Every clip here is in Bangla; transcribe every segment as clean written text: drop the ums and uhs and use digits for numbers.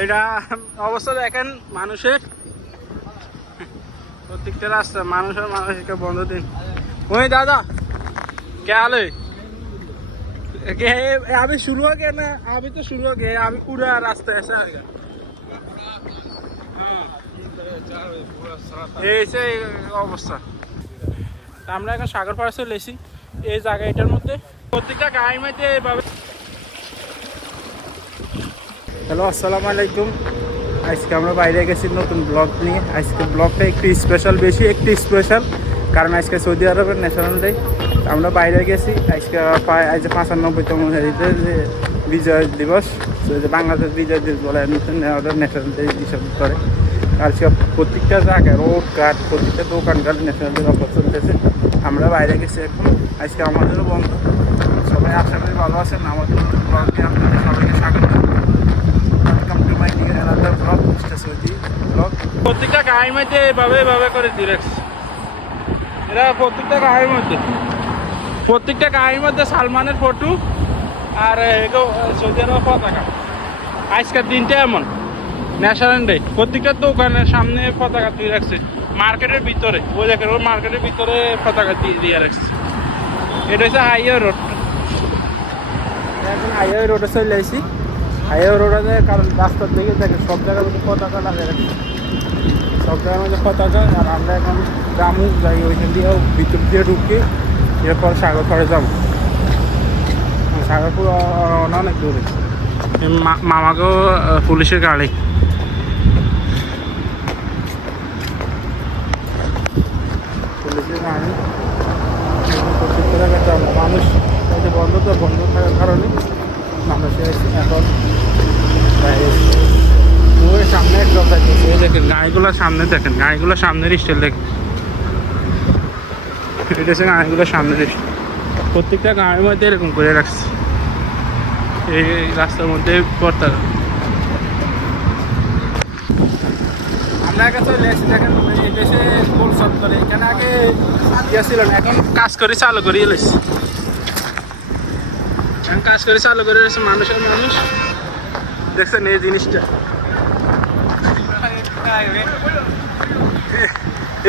এটা অবস্থা দেখেন মানুষের, প্রত্যেকটা রাস্তা মানুষকে বন্ধ দিন। ওই दादा क्या हाल है? अभी शुरू हो गया ना? अभी तो शुरू हो गया, अभी पूरा रास्ता ऐसा है। ऐसे অবস্থা। আমরা এখন সাগর পাড়ে চলে এসেছি। এই জায়গাটার মধ্যে প্রত্যেকটা গাড়ির মধ্যে এভাবে। হ্যালো, আসসালামু আলাইকুম। আজকে আমরা বাইরে গেছি নতুন ব্লগ নিয়ে। আজকে ব্লগটা একটু স্পেশাল, বেশি একটু স্পেশাল, কারণ আজকে সৌদি আরবের ন্যাশনাল ডে। আমরা বাইরে গেছি আজকে আজ 95তম বিজয় দিবস, বাংলাদেশ বিজয় দিবস বলে ন্যাশনাল ডে হিসাব করে। আজকে প্রত্যেকটা জায়গায় রোড ঘাট, প্রত্যেকটা দোকানঘাট ন্যাশনাল ডে অফার চলতেছে। আমরা বাইরে গেছি এখন, আজকে আমাদেরও বন্ধ। সবাই আশা করি ভালো আছেন। আমাদের ব্লগে আপনাদের সবাইকে স্বাগত। প্রত্যেকটা গাড়ির মধ্যে এভাবে করে ডিরেক্ট, এরা প্রত্যেকটা গাড়ির মধ্যে সালমানের ফটো আর সৌদি আরবের পতাকা। আজকের দিনটা এমন ন্যাশনাল ডে, প্রত্যেকটা দোকানের সামনে পতাকা দিয়ে রাখছে। মার্কেটের ভিতরে ওই দেখেন, ওই মার্কেটের ভিতরে পতাকা দিয়ে রাখছে। এটা হচ্ছে হাইওয়ে রোড। এখন হাইওয়ে রোডে চলে আসি। হাইওয়ে রোডে কারণ রাস্তার দিকে দেখেন সব জায়গার মধ্যে পতাকা লাগিয়ে রাখছে, সব জায়গার মধ্যে পতাকা। আর আমরা এখন গ্রামে যাই, ওইখান দিয়েও ভিতর দিয়ে ঢুকি, এরপর সাগর পাড়ে যাবো। সাগরপুর অনেক দূরে। মামাকেও পুলিশের গাড়ি। প্রত্যেকটা জায়গায় যাবো। মানুষ বন্ধ থাকার কারণে মানুষের এখন ওই সামনে একদম দেখেন গাড়িগুলোর সামনে, দেখেন গাড়িগুলোর সামনের স্টাইল দেখেন। এটা হচ্ছে গাড়িগুলোর সামনের স্টাইল। প্রত্যেকটা গাড়ির মধ্যে এরকম করে রাখছে এই রাস্তার মধ্যে পড়তে। আমরা আগে চলে এসেছি, দেখেন এই দেশে গোল শট করে। এখানে আগে ইয়ে ছিল না, এখন কাজ করে চালু করে এলেছি। এখন কাজ করে চালু করে এসেছে। মানুষ দেখছেন এই জিনিসটা,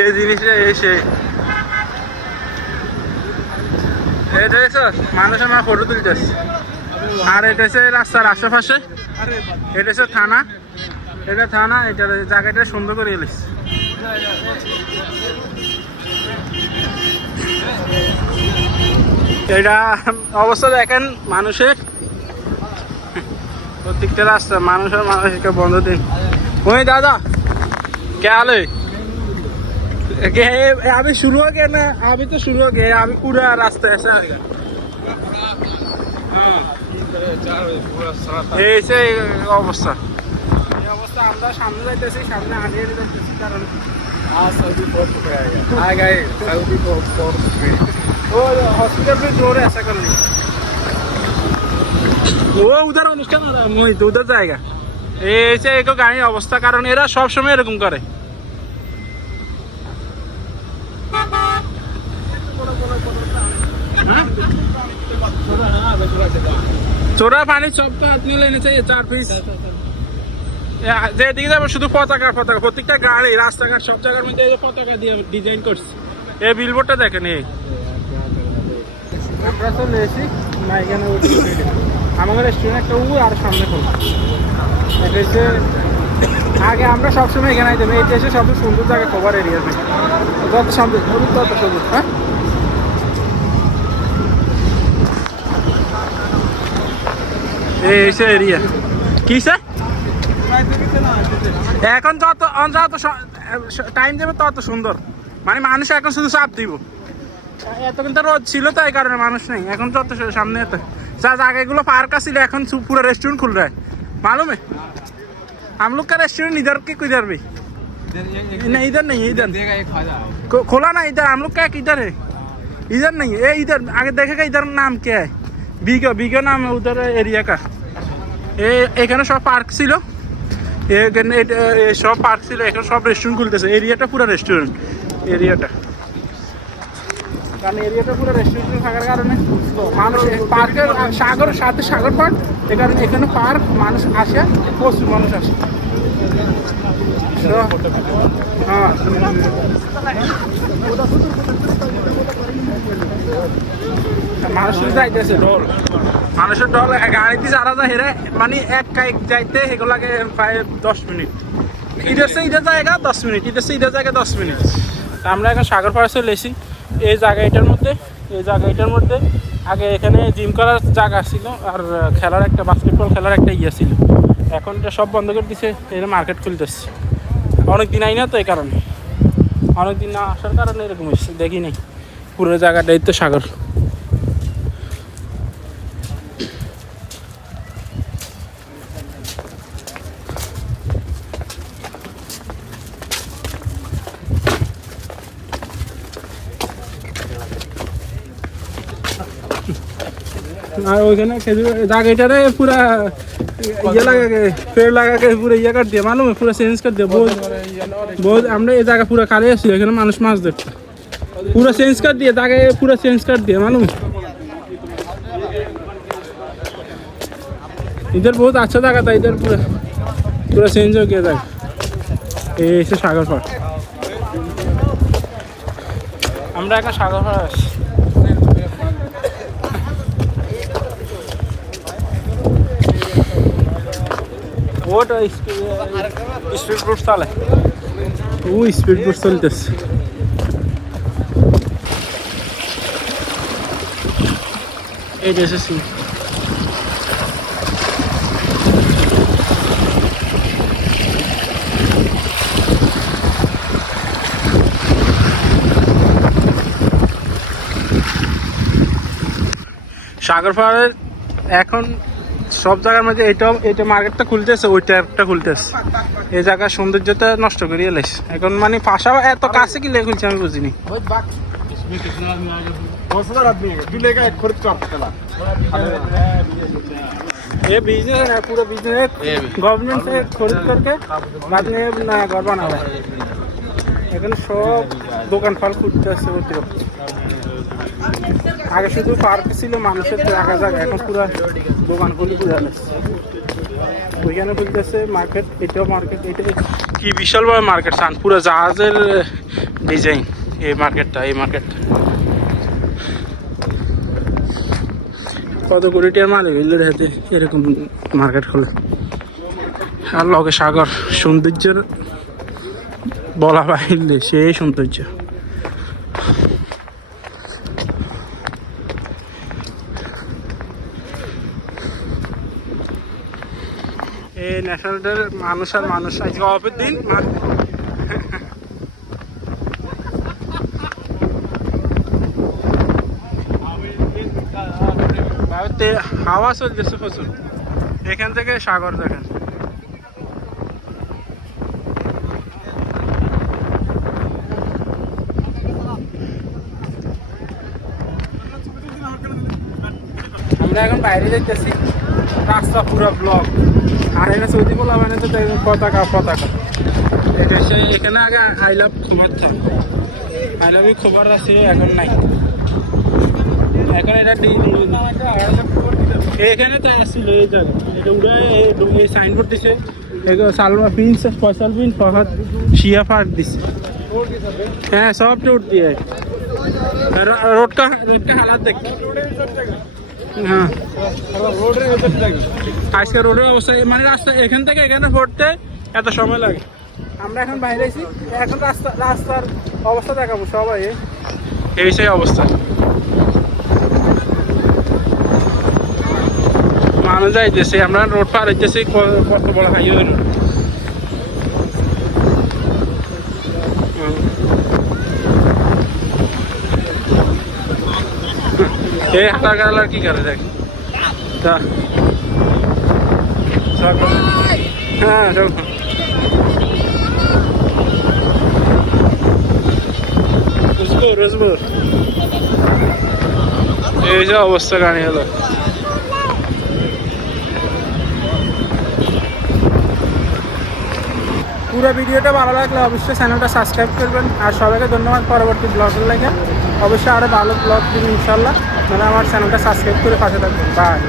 এই জিনিসটা এসে এটা হচ্ছে মানুষের ফটো তুলতেছে। আর এটা হচ্ছে রাস্তার আশেপাশে, এটা হচ্ছে থানা। এটা থানা, এটা জায়গাটা সুন্দর করে এলিস। এটা অবস্থা দেখেন মানুষের, প্রত্যেকটা রাস্তা মানুষকে বন্ধ দিন। ওই दादा क्या हाल है? अभी शुरू हो गया ना? अभी तो शुरू हो गया, अभी पूरा रास्ता ऐसा आएगा। ऐसे অবস্থা, এই অবস্থা। আমরা সামনে যাইতেছি, সামনে হারিয়ে যাইতেছি, কারণ हॉस्पिटल में जोर है ऐसा कर लिया। वो उधर অনুষ্ঠান মোহিত उधर जाएगा। ऐसे एक গাড়ির অবস্থা, কারণ এরা সবসময় এরকম করে। চোরা পানি সবটা আপনি লেনে চাই 4 পিস। যেদিকে যাবো শুধু পতাকা। প্রত্যেকটা গাড়ি, রাস্তাঘাট, সব জায়গার মধ্যে পতাকা দিয়ে ডিজাইন করছে। এই বিলবোর্ডটা দেখেন। এই আমরা চলে এসেছি না, এখানে আমাদের রেস্টুরেন্ট একটা আর সামনে খোলা। এটা হচ্ছে আগে আমরা সবসময় এখানে যাবো। এই দেশে সবচেয়ে সুন্দর জায়গা কভার এরিয়া, যত সুন্দর তত সুন্দর। হ্যাঁ, এই এরিয়া কি স্যার? এখন যত টাইম দেবে তত সুন্দর। মানে মানুষ এখন শুধু চাপ দিব। এত কিন্তু রোদ ছিল, তাই কারণে মানুষ নেই। এখন যত সামনে যা জায়গাগুলো পার্ক আছিল, এখন পুরো रेस्टोरेंट खुल रहा है, मालूम है? हम लोग का रेस्टोरेंट इधर के किधर भी नहीं, इधर नहीं, इधर खोला ना। इधर हम लोग का किधर है? इधर नहीं है, इधर आगे देखेगा। इधर नाम क्या है? बीगो नाम है उधर एरिया का। এখানে সব পার্ক ছিল, সব পার্ক ছিল, এখানে সব রেস্টুরেন্ট খুলতেছে। এরিয়াটা পুরো রেস্টুরেন্ট এরিয়াটা, কারণ এরিয়াটা পুরো রেস্টুরেন্ট থাকার কারণে মানুষ পার্কের সাগর সাথে সাগর পার্ক এ কারণে এখানে পার্ক মানুষ আসে, প্রচুর মানুষ আসে। হ্যাঁ মানুষ যাইতেছে ঢোল, মানুষের ঢোল গাড়িতে যারা যায় হেরে মানে এক কাইক যাইতে এগুলাকে প্রায় 10 মিনিট। ঈদের সে ঈদের জায়গা 10 মিনিট, ঈদের সে ঈদের জায়গা 10 মিনিট। আমরা এখন সাগর পাড়ে চলে এসেছি। এই জায়গাটার মধ্যে, এই জায়গাটার মধ্যে আগে এখানে জিম করার জায়গা ছিল আর খেলার একটা বাস্কেটবল খেলার একটা ইয়ে ছিল। এখন এটা সব বন্ধ করে দিছে, এখানে মার্কেট খুলতেছে। অনেক দিন আই না তো এই কারণে, অনেক দিন না আসার কারণে এরকম হচ্ছে। দেখি নেই পুরো জায়গাটাই তো সাগর। আর ওইখানে খেজুর জায়গাটারে পুরা ইয়ে লাগাকে পেड़ লাগাকে পুরো ইয়ে कर दिया मालूम है, पूरा चेंज कर दिया। बहुत আমরা এই জায়গা পুরো খালি আছে, এখানে মানুষ মাছ ধরতো, पूरा चेंज कर दिया জায়গা, पूरा चेंज कर दिया मालूम है। इधर बहुत अच्छा जगह था, इधर पूरा चेंज हो गया था। ये से सागर पाड़, আমরা এখন সাগর পাড় আছি। ওটা স্পিড বোট চালে, ও স্পিড বোট চলতেছে। এই দেশে সাগর পাড়ের এখন সব জায়গার মধ্যে এটা মার্কেটটা খুলতেছে, ওইটা একটা খুলতেছে। এই জায়গার সৌন্দর্যটা নষ্ট করিয়ে এলাইছে এখন। মানে পাশা এত কাছে কি লেগে খুলছে আমি বুঝিনি। ये बिजनेस है, पूरा बिजनेस गवर्नमेंट से खरीद करके बाद में नया घर बना हुआ है। এখানে সব দোকান ফাল খুলতে আসছে অতিরিক্ত। আগে শুধু পার্ক ছিল, মানুষের দেখা জায়গা, এখন পুরো দোকানগুলি খুলে আসছে। ওইখানে খুলতেছে মার্কেট, এটাও মার্কেট। এটা কি বিশাল বড় মার্কেট, সান পুরো জাহাজের ডিজাইন এই মার্কেটটা। এই মার্কেটটা কত কোটি টাকার মালিক হইল হাতে এরকম মার্কেট খোলে। আর লগে সাগর, সৌন্দর্যের বলা বাহিলে সেই সৌন্দর্য। এই ন্যাশনাল ডে মানুষ আর মানুষ, আজকে অফের দিন। হাওয়া চলতেছে প্রচুর, এখান থেকে সাগর দেখেন। আমরা এখন বাইরে যাইতেছি, রাস্তা পুরো ব্লক। আর এখানে সৌদি বলা মানে তো পতাকা পতাকা। এখানে আগে আই লাভ খবর থাক, আই লাভ খবর আছে, এখন নাই। এখন এটা এখানে তো আসছিল এই জায়গা, এটা উড়ে এই সাইনবোর্ড দিছে। সালমা প্রিন্স, ফয়সাল বিন ফরহাদ শিয়া ফাট দিছে। হ্যাঁ সব উঠ দিয়ে রোডটা হালাত দেখ। হ্যাঁ আজকে রোডের অবস্থা মানে রাস্তা এখান থেকে এখানে পড়তে এত সময় লাগে। আমরা এখন বাইরে আছি, এখন রাস্তার অবস্থা দেখাবো সবাই। এই সেই অবস্থা, মানুষ যাইতেছে, আমরা রোড পার হইতেছি। কত বড় হাইওয়ে রোড। এই হাঁটা গাড়ার কি করে দেখ। হ্যাঁ এই যে অবস্থা গাড়ি হলো। পুরো ভিডিওটা ভালো লাগলে অবশ্যই চ্যানেলটা সাবস্ক্রাইব করবেন। আর সবাইকে ধন্যবাদ। পরবর্তী ব্লগের লাগে অবশ্যই আরও ভালো ব্লগ দিন ইনশাল্লাহ। আপনারা আমার চ্যানেলটা সাবস্ক্রাইব করে পাশে থাকবেন। বাই।